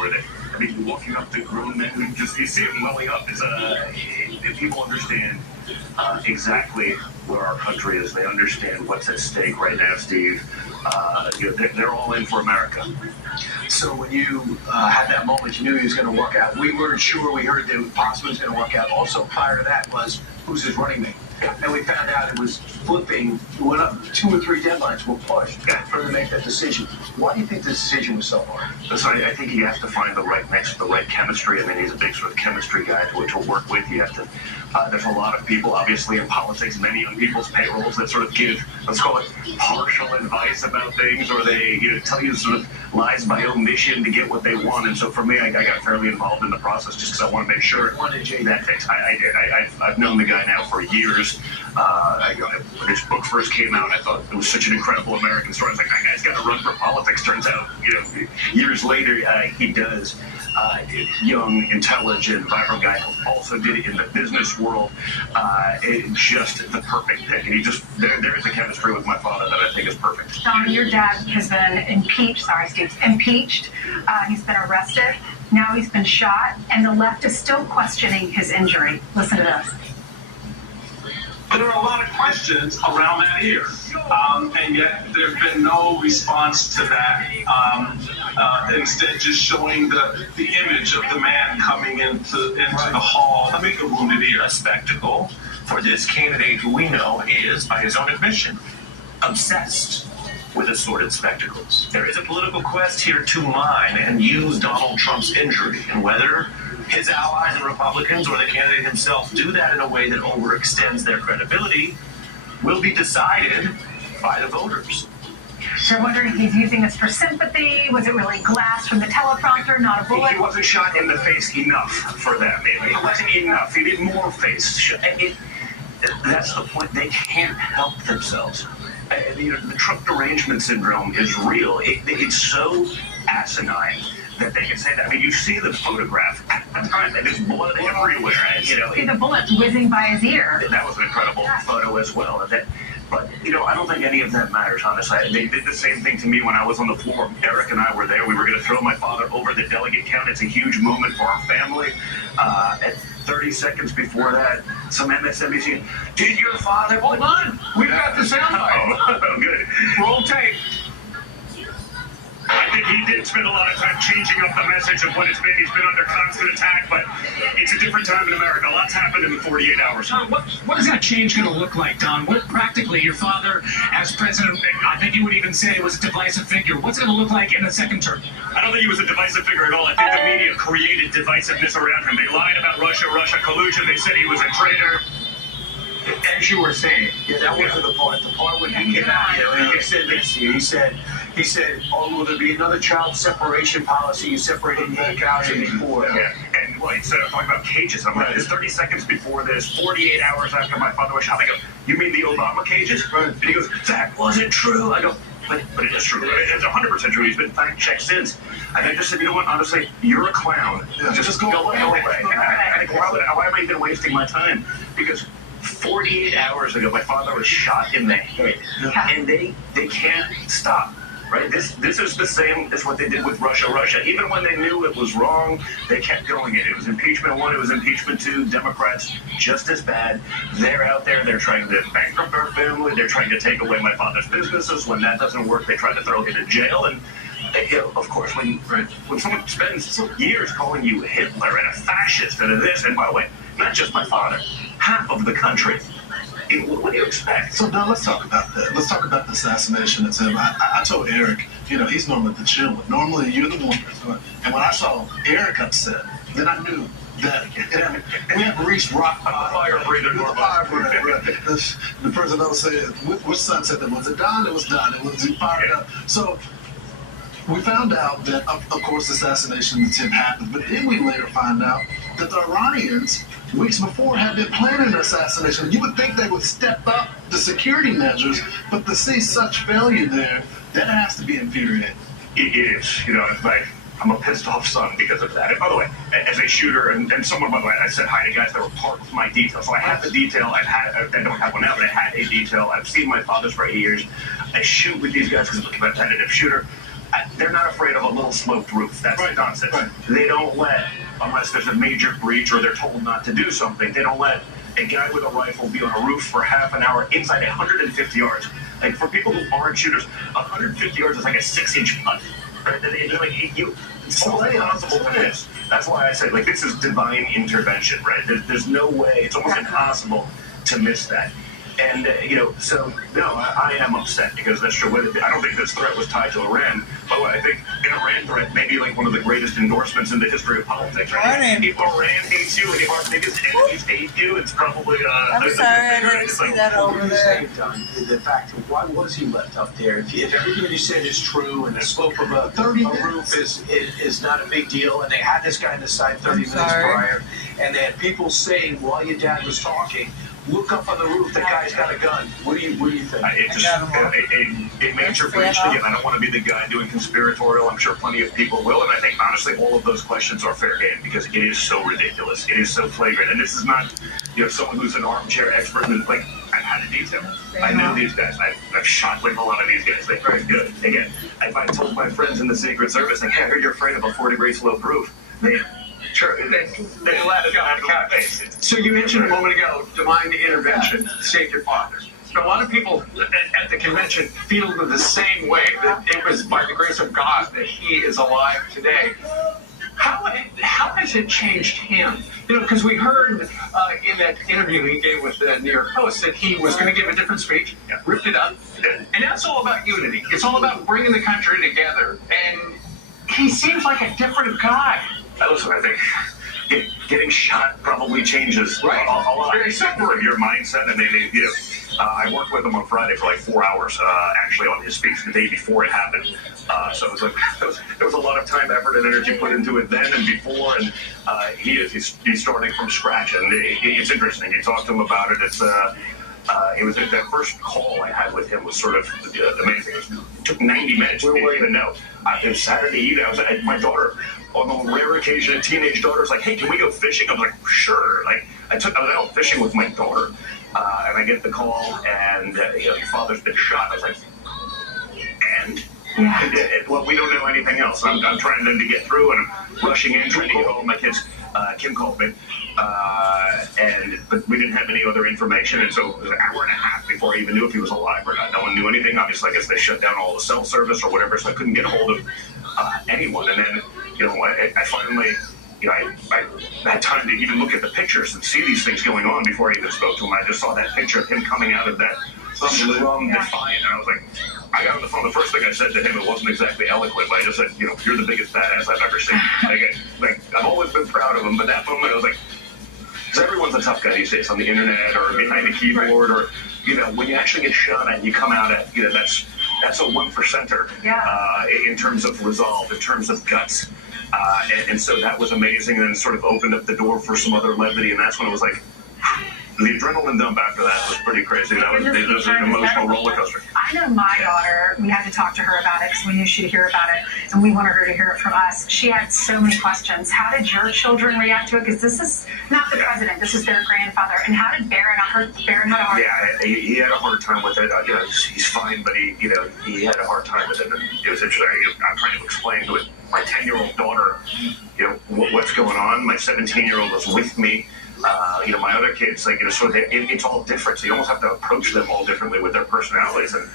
were they? I mean, walking up to grown men who just, you see them welling up. People understand exactly where our country is. They understand what's at stake right now, Steve. They're all in for America. So when you had that moment, you knew he was going to walk out. We weren't sure. We heard that possibly he was going to walk out. Also, prior to that was who's his running mate. And we found out it was flipping. It went up 2 or 3 deadlines were pushed for him to make that decision. Why do you think the decision was so hard? Listen, I think he has to find the right mix, the right chemistry. I mean, he's a big sort of chemistry guy to work with. You have to. There's a lot of people, obviously, in politics, many on people's payrolls that sort of give, let's call it, partial advice about things, or they tell you sort of lies by omission to get what they want. And so for me, I got fairly involved in the process just because I want to make sure that fits. I did. I've known the guy now for years. When his book first came out, I thought it was such an incredible American story. I was like, that guy's got to run for politics. Turns out, years later, he does. Young, intelligent, vibrant guy who also did it in the business world. Just the perfect pick. And there is a chemistry with my father that I think is perfect. Don, your dad has been impeached. Sorry, Steve. Impeached. He's been arrested. Now he's been shot. And the left is still questioning his injury. Listen to this. There are a lot of questions around that here, and yet there's been no response to that. Instead, just showing the image of the man coming into the hall, a wounded ear. A spectacle for this candidate who we know is, by his own admission, obsessed with assorted spectacles. There is a political quest here to mine and use Donald Trump's injury, and whether his allies and Republicans or the candidate himself do that in a way that overextends their credibility will be decided by the voters. So I'm wondering if he's using this for sympathy. Was it really glass from the teleprompter, not a bullet? He wasn't shot in the face enough for that, maybe. It wasn't enough. He did more face. That's the point. They can't help themselves. The Trump derangement syndrome is real. It's so asinine that they can say that. I mean, you see the photograph at the time, and there's blood everywhere. See the bullet whizzing by his ear. That was an incredible photo as well. But, I don't think any of that matters, honestly. They did the same thing to me when I was on the floor. Eric and I were there. We were going to throw my father over the delegate count. It's a huge moment for our family. At 30 seconds before that, some MSNBC, did your father... Hold on. We've got the sound bite. Oh, good. Roll tape. I think he did spend a lot of time changing up the message of what it's been. He's been under constant attack, but it's a different time in America. A lot's happened in 48 hours. What is that change going to look like, Don? What practically, your father as president, I think you would even say it was a divisive figure. What's it going to look like in a second term? I don't think he was a divisive figure at all. I think the media created divisiveness around him. They lied about Russia collusion. They said he was a traitor. As you were saying, that wasn't the part. The part when he came out, he said this. He said, oh, will there be another child separation policy? You separated the cows before. Yeah, and instead of talking about cages, I'm like, 30 seconds before this, 48 hours after my father was shot, I go, you mean the Obama cages? Right. And he goes, that wasn't true. I go, but it is true. It's 100% true. He's been fact-checked since. And I just said, you know what, honestly, you're a clown. Yeah. Just go away. I think, why am I even wasting my time? Because 48 hours ago, my father was shot in the head. Yeah. And they can't stop. Right? This is the same as what they did with Russia. Even when they knew it was wrong, they kept going it. It was impeachment 1, it was impeachment 2. Democrats, just as bad. They're out there, they're trying to bankrupt our family, they're trying to take away my father's businesses. When that doesn't work, they try to throw him in jail. And of course, when someone spends years calling you Hitler and a fascist and a this, and by the way, not just my father, half of the country. What do you expect? So now let's talk about that. Let's talk about the assassination attempt. I told Eric, he's normally the chill one. Normally you're the one. And when I saw Eric upset, then I knew that we have reached rock bottom. Fire breather. The person that was saying, which son said that? Was it Don? It was Don. It was he fired up. So we found out that, of course, the assassination attempt happened, but then we later find out that the Iranians, weeks before, had been planning an assassination. You would think they would step up the security measures, but to see such failure there, that has to be infuriating. It is. I'm a pissed off son because of that. And by the way, as a shooter and someone, by the way, I said hi to guys that were part of my detail. So I have the detail. I don't have one now, but I had a detail. I've seen my fathers for 8 years. I shoot with these guys because I'm a competitive shooter. they're not afraid of a little sloped roof. That's Right. nonsense. Right. They don't let, unless there's a major breach or they're told not to do something, they don't let a guy with a rifle be on a roof for half an hour inside 150 yards. Like, for people who aren't shooters, 150 yards is like a 6-inch putt. Right? It's almost impossible to miss. That's why I say, like, this is divine intervention, right? There's no way, it's almost impossible to miss that. And, so, no, I am upset because that's true. I don't think this threat was tied to Iran. By the way, I think an Iran threat may be like one of the greatest endorsements in the history of politics. Right? If Iran hates you and if our biggest enemies hate you, it's probably I'm sorry, I didn't see that over there. The fact of why was he left up there? If everything you said is true and the slope of a roof is not a big deal, and they had this guy on the side 30 minutes prior, and they had people saying while your dad was talking, look up on the roof, the guy's got a gun. What do you think? It makes your breach again. I don't want to be the guy doing conspiratorial. I'm sure plenty of people will, and I think honestly all of those questions are fair game because it is so ridiculous. It is so flagrant, and this is not someone who's an armchair expert and like I've had a detail. I know these guys. I've shot with a lot of these guys. They're very good. Again, if I told my friends in the Secret Service, like, hey, I heard you're afraid of a 4-degree slope roof, they let it go out of context. So you mentioned a moment ago divine intervention saved your father. But a lot of people at the convention feel the same way, that it was by the grace of God that he is alive today. How has it changed him? Because we heard in that interview he gave with the New York Post that he was going to give a different speech, ripped it up, and that's all about unity. It's all about bringing the country together, and he seems like a different guy. Listen, I think getting shot probably changes a lot. Very simple. Your mindset, and I worked with him on Friday for like 4 hours, actually, on his speech the day before it happened. So it was like there was a lot of time, effort, and energy put into it then and before, and he's starting from scratch, and it's interesting. You talk to him about it. It was that first call I had with him was sort of amazing. It took 90 minutes for me to even know. It was Saturday evening. My daughter, on the rare occasion, a teenage daughter was like, "Hey, can we go fishing?" I was like, "Sure." Like I was out fishing with my daughter, and I get the call, and your father's been shot. I was like, "And?" Well, we don't know anything else. I'm trying then to get through, and I'm rushing in, trying to get all of my kids. Kim called me, but we didn't have any other information, and so it was an hour and a half before I even knew if he was alive or not. No one knew anything. Obviously, I guess they shut down all the cell service or whatever, so I couldn't get a hold of anyone. And then, I finally, I had time to even look at the pictures and see these things going on before I even spoke to him. I just saw that picture of him coming out of that scrum defiant, and I was like, I got on the phone. The first thing I said to him, it wasn't exactly eloquent, but I just said, you're the biggest badass I've ever seen. Like I've always been proud of him, but that moment I was like, because everyone's a tough guy these days on the internet or behind a keyboard, or when you actually get shot at and you come out at that's a 1%er in terms of resolve, in terms of guts. And so that was amazing, and sort of opened up the door for some other levity, and that's when it was like, the adrenaline dump after that was pretty crazy. That was an emotional roller coaster. I know my daughter, we had to talk to her about it because we knew she'd hear about it, and we wanted her to hear it from us. She had so many questions. How did your children react to it? Because this is not the president, this is their grandfather. And how did Barron had a hard time? He had a hard time with it. He's fine, but he had a hard time with it. And it was interesting. I'm trying to explain to my 10-year-old daughter, what's going on. My 17-year-old was with me. My other kids, it's all different. So you almost have to approach them all differently with their personalities. And